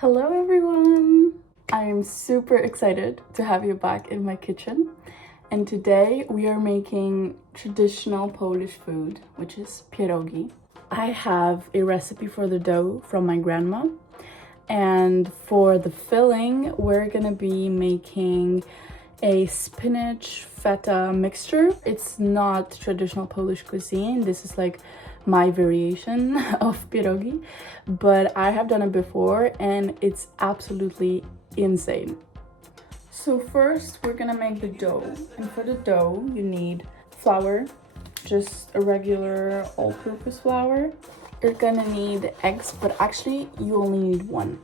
Hello everyone! I am super excited to have you back in my kitchen. And today we are making traditional Polish food, which is pierogi. I have a recipe for the dough from my grandma. And for the filling, we're gonna be making a spinach-feta mixture. It's not traditional Polish cuisine. This is like my variation of pierogi, but I have done it before and it's absolutely insane. So first we're gonna make the dough, and for the dough you need flour, just a regular all-purpose flour. You're gonna need eggs, but actually you only need one.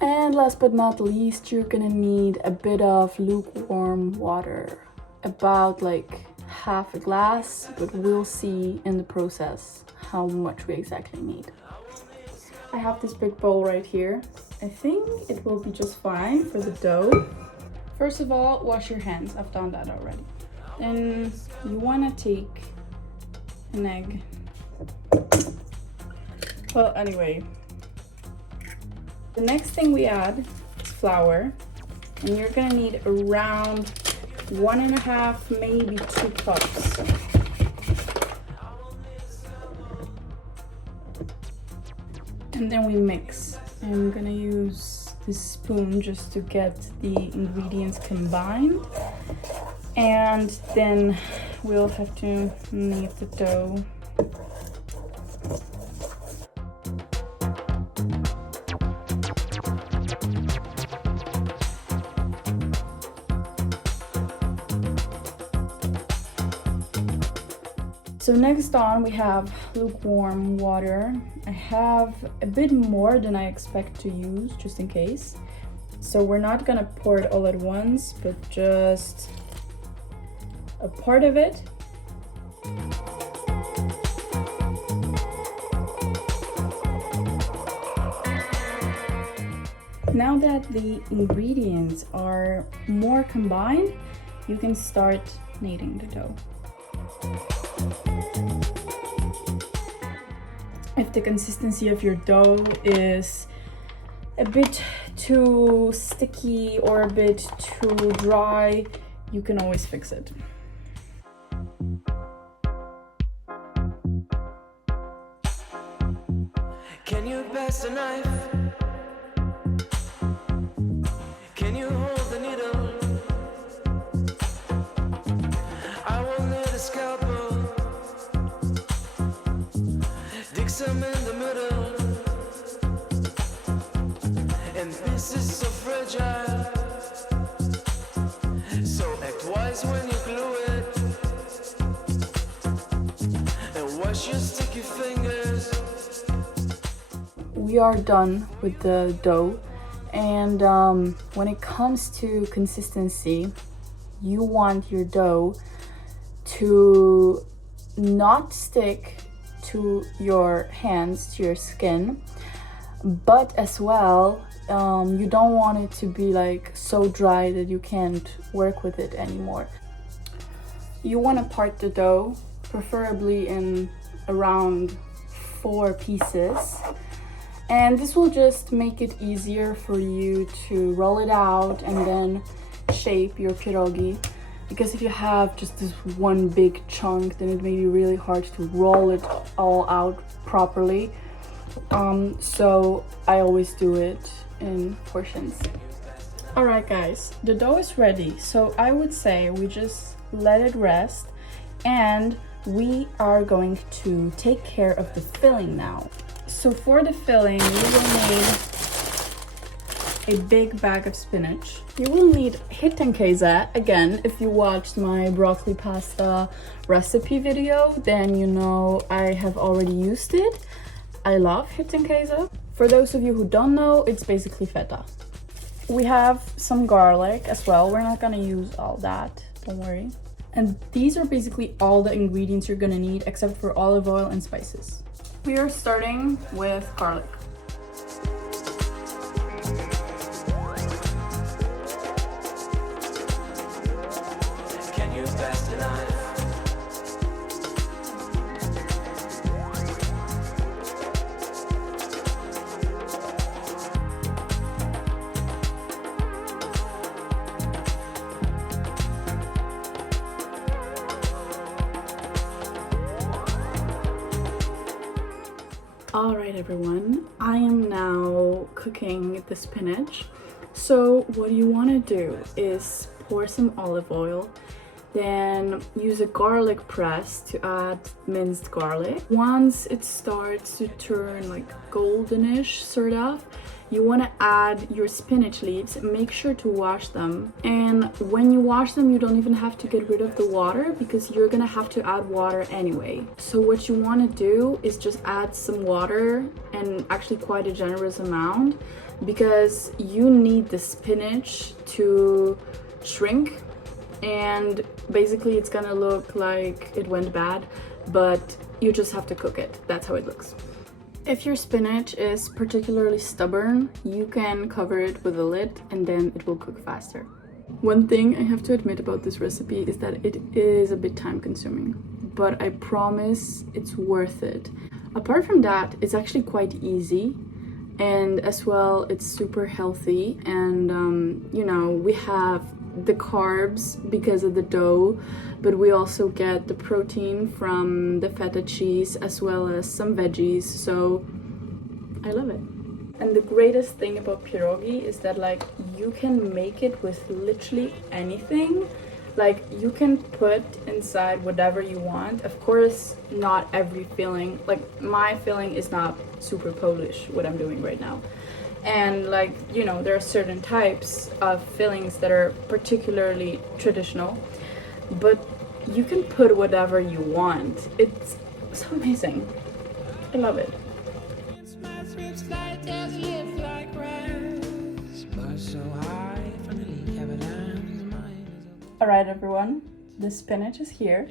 And last but not least, you're gonna need a bit of lukewarm water, about like half a glass, but we'll see in the process how much we exactly need. I have this big bowl right here. I think it will be just fine for the dough. First of all, wash your hands. I've done that already. Then you want to take an egg. Well, anyway, the next thing we add is flour, and you're gonna need around 1.5, maybe 2 cups. And then we mix. I'm gonna use this spoon just to get the ingredients combined. And then we'll have to knead the dough. So next on we have lukewarm water. I have a bit more than I expect to use, just in case. So we're not gonna pour it all at once, but just a part of it. Now that the ingredients are more combined, you can start kneading the dough. If the consistency of your dough is a bit too sticky or a bit too dry, you can always fix it. Can you pass the knife? Can you hold the needle? I will need a scalpel. Dig some in the middle. And pieces so fragile. So act wise when you glue it. And wash your sticky fingers. We are done with the dough, and when it comes to consistency, you want your dough to not stick to your hands, to your skin, but as well you don't want it to be like so dry that you can't work with it anymore. You want to part the dough, preferably in around 4 pieces. And this will just make it easier for you to roll it out and then shape your pierogi. Because if you have just this one big chunk, then it may be really hard to roll it all out properly. So I always do it in portions. Alright guys, the dough is ready. So I would say we just let it rest, and we are going to take care of the filling now. So for the filling, you will need a big bag of spinach. You will need Hirtenkäse. Again, if you watched my broccoli pasta recipe video, then you know I have already used it. I love Hirtenkäse. For those of you who don't know, it's basically feta. We have some garlic as well. We're not gonna use all that, don't worry. And these are basically all the ingredients you're gonna need, except for olive oil and spices. We are starting with garlic. Can you pass the knife? Alright everyone, I am now cooking the spinach. So what you want to do is pour some olive oil, then use a garlic press to add minced garlic. Once it starts to turn like goldenish sort of, you want to add your spinach leaves. Make sure to wash them, and when you wash them you don't even have to get rid of the water because you're gonna have to add water anyway. So what you want to do is just add some water, and actually quite a generous amount, because you need the spinach to shrink, and basically it's gonna look like it went bad, but you just have to cook it. That's how it looks. If your spinach is particularly stubborn, you can cover it with a lid and then it will cook faster. One thing I have to admit about this recipe is that it is a bit time consuming, but I promise it's worth it. Apart from that, it's actually quite easy, and as well it's super healthy, and you know, we have the carbs because of the dough, but we also get the protein from the feta cheese as well as some veggies, so I love it. And the greatest thing about pierogi is that like you can make it with literally anything. Like you can put inside whatever you want. Of course, not every filling. Like my filling is not super Polish, what I'm doing right now. And like, you know, there are certain types of fillings that are particularly traditional, but you can put whatever you want. It's so amazing. I love it. Alright everyone, the spinach is here.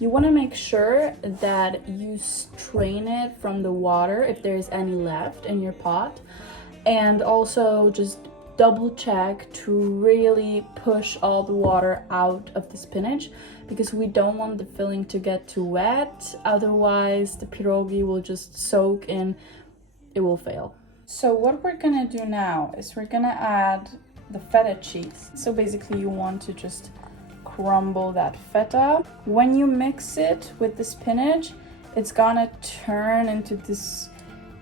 You want to make sure that you strain it from the water if there's any left in your pot. And also just double check to really push all the water out of the spinach, because we don't want the filling to get too wet, otherwise the pierogi will just soak and it will fail. So what we're gonna do now is we're gonna add the feta cheese. So basically you want to just crumble that feta. When you mix it with the spinach, it's gonna turn into this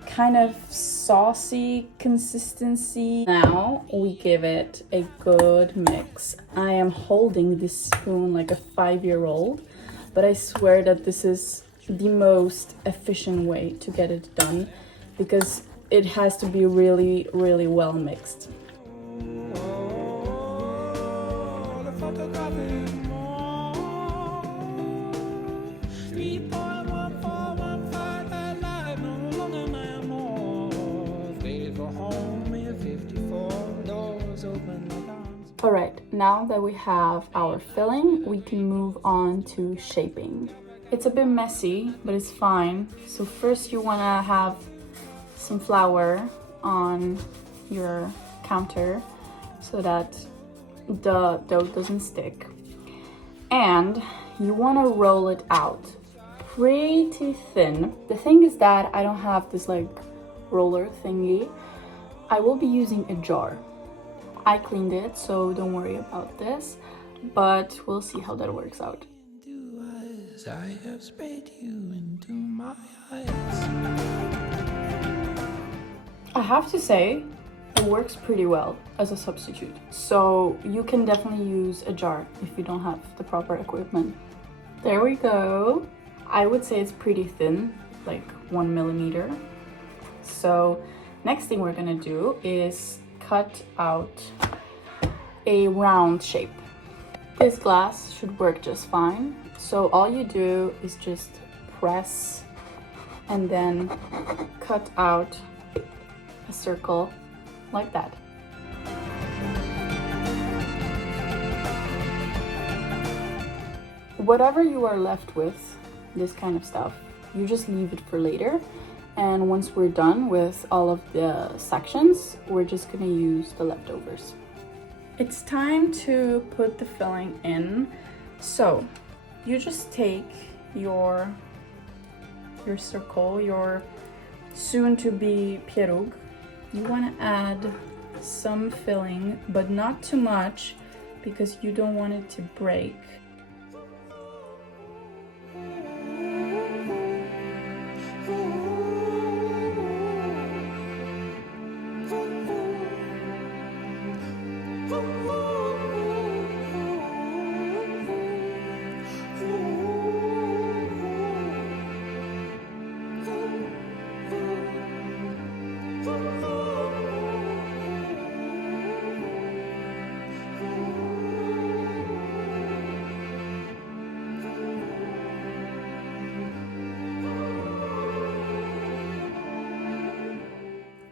kind of saucy consistency. Now we give it a good mix. I am holding this spoon like a 5-year-old, but I swear that this is the most efficient way to get it done, because it has to be really, really well mixed. Alright, now that we have our filling, we can move on to shaping. It's a bit messy, but it's fine. So first you want to have some flour on your counter so that the dough doesn't stick. And you want to roll it out pretty thin. The thing is that I don't have this like roller thingy. I will be using a jar. I cleaned it, so don't worry about this, but we'll see how that works out. I have sprayed you into my eyes. I have to say, it works pretty well as a substitute. So you can definitely use a jar if you don't have the proper equipment. There we go. I would say it's pretty thin, like 1 millimeter. So next thing we're gonna do is cut out a round shape. This glass should work just fine. So all you do is just press and then cut out a circle like that. Whatever you are left with, this kind of stuff, you just leave it for later. And once we're done with all of the sections, we're just gonna use the leftovers. It's time to put the filling in. So you just take your circle, your soon-to-be pierog. You want to add some filling, but not too much, because you don't want it to break.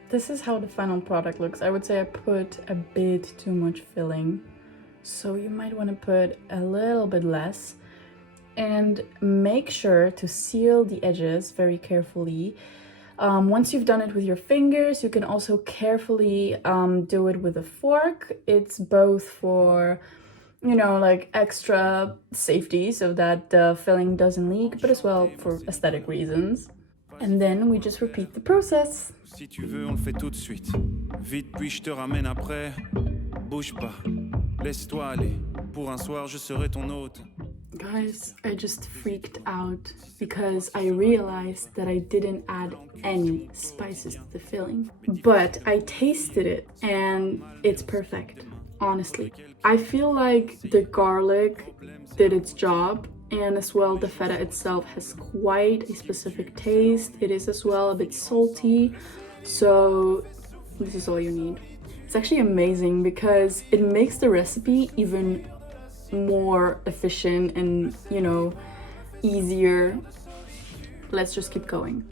This is how the final product looks. I would say I put a bit too much filling, so you might want to put a little bit less. And make sure to seal the edges very carefully. Once you've done it with your fingers, you can also carefully do it with a fork. It's both for, you know, like extra safety so that the filling doesn't leak, but as well for aesthetic reasons. And then we just repeat the process. Si tu veux, on le fait tout de suite. Vite, puis je te ramène après. Bouge pas, laisse-toi aller. Pour un soir, je serai ton hôte. Guys, I just freaked out because I realized that I didn't add any spices to the filling. But I tasted it and it's perfect, honestly. I feel like the garlic did its job, and as well the feta itself has quite a specific taste. It is as well a bit salty, so this is all you need. It's actually amazing because it makes the recipe even more efficient and, you know, easier. Let's just keep going.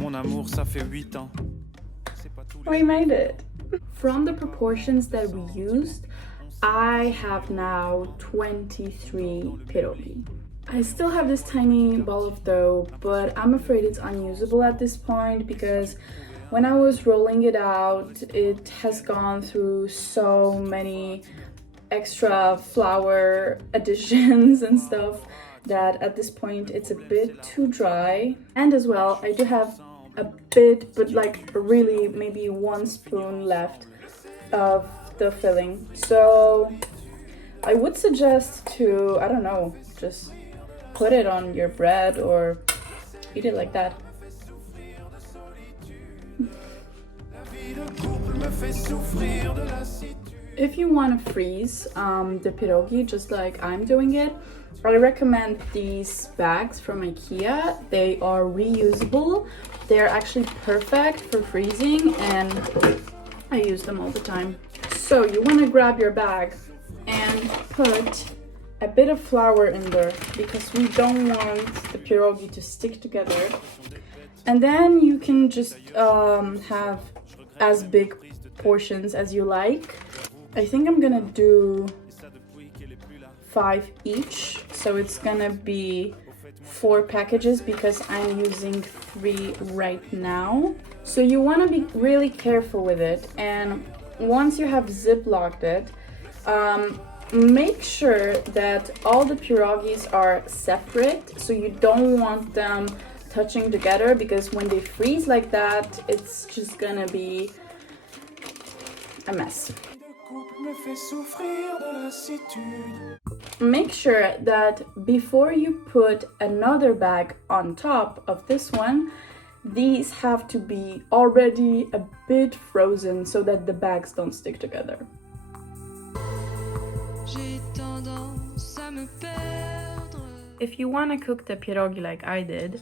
Mon amour, ça fait 8 ans. We made it. From the proportions that we used, I have now 23 pierogi. I still have this tiny ball of dough, but I'm afraid it's unusable at this point because when I was rolling it out, it has gone through so many extra flour additions and stuff that at this point it's a bit too dry. And as well, I do have a bit, but like really maybe 1 spoon left of the filling. So I would suggest to, I don't know, just put it on your bread or eat it like that. If you want to freeze the pierogi just like I'm doing it, I recommend these bags from IKEA. They are reusable. They're actually perfect for freezing and I use them all the time. So you want to grab your bag and put a bit of flour in there because we don't want the pierogi to stick together. And then you can just have as big portions as you like. I think I'm gonna do 5 each, so it's gonna be 4 packages because I'm using 3 right now. So you want to be really careful with it, and once you have ziplocked it, make sure that all the pierogis are separate, so you don't want them touching together because when they freeze like that, it's just gonna be a mess. Make sure that before you put another bag on top of this one, these have to be already a bit frozen so that the bags don't stick together. If you want to cook the pierogi like I did,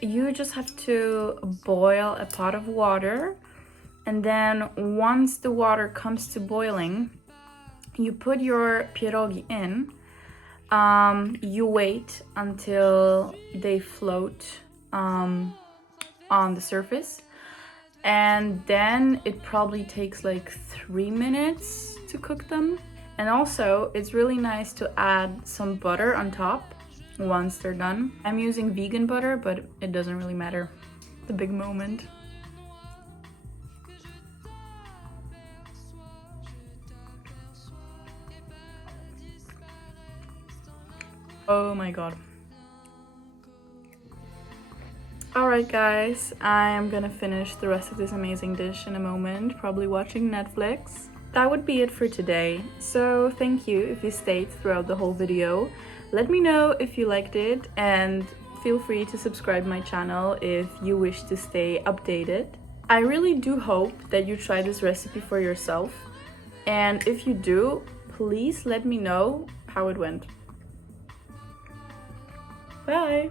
you just have to boil a pot of water, and then once the water comes to boiling, you put your pierogi in. You wait until they float on the surface, and then it probably takes like 3 minutes to cook them. And also it's really nice to add some butter on top once they're done. I'm using vegan butter, but it doesn't really matter. The big moment. Oh my god. Alright guys, I am gonna finish the rest of this amazing dish in a moment, probably watching Netflix. That would be it for today, so thank you if you stayed throughout the whole video. Let me know if you liked it, and feel free to subscribe my channel if you wish to stay updated. I really do hope that you try this recipe for yourself, and if you do, please let me know how it went. Bye!